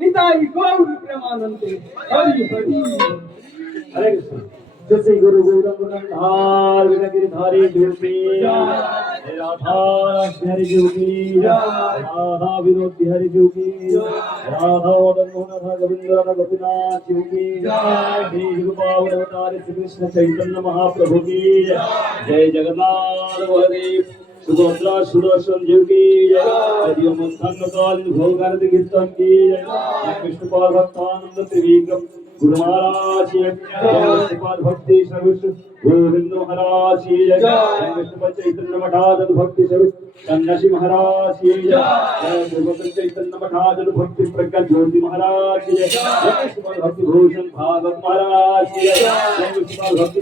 निताई गौर प्रेमानंदे हरि हरि हरे कृष्ण। जैसे गुरु गोरखनाथ गिरधारी ज्योति राधा हरि ज्योति राधा विनोद बिहारी ज्योति राधा मदन मोहन गोविंद गोपीनाथ ज्योति श्री गोपाल अवतार श्री कृष्ण चैतन्य महाप्रभु की जय जगन्नाथ बलदेव सुभद्रा सुदर्शन जीव की जय मध्यान्ह काल भोगार्थ कीर्तन की जय कृष्ण पाल भक्तानंद त्रिविक्रम गुरु महाराज की जय पाल भक्ति सर्विस गोविंद महाराज की जय कृष्ण चैतन्य मठाधर भक्ति सर्विस सन्यासी महाराज की जय गोवर्धन चैतन्य मठाधर भक्ति प्रज्ञा ज्योति महाराज की जय कृष्ण भक्ति भूषण भागवत महाराज की जय कृष्ण भक्ति